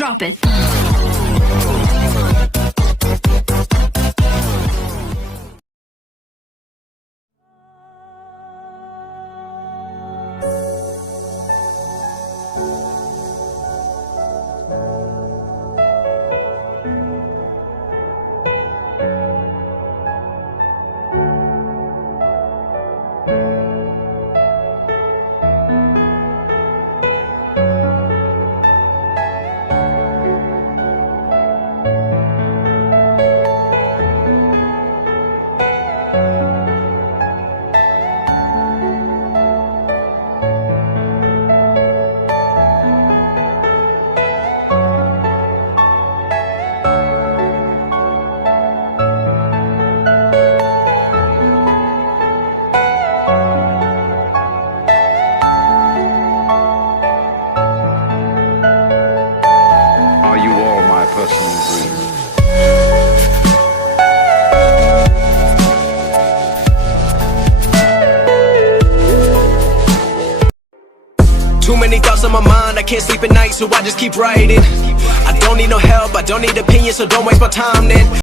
Drop it. Are you all my personal dreams? Too many thoughts on my mind, I can't sleep at night, so I just keep writing. I don't need no help, I don't need opinions, so don't waste my time then.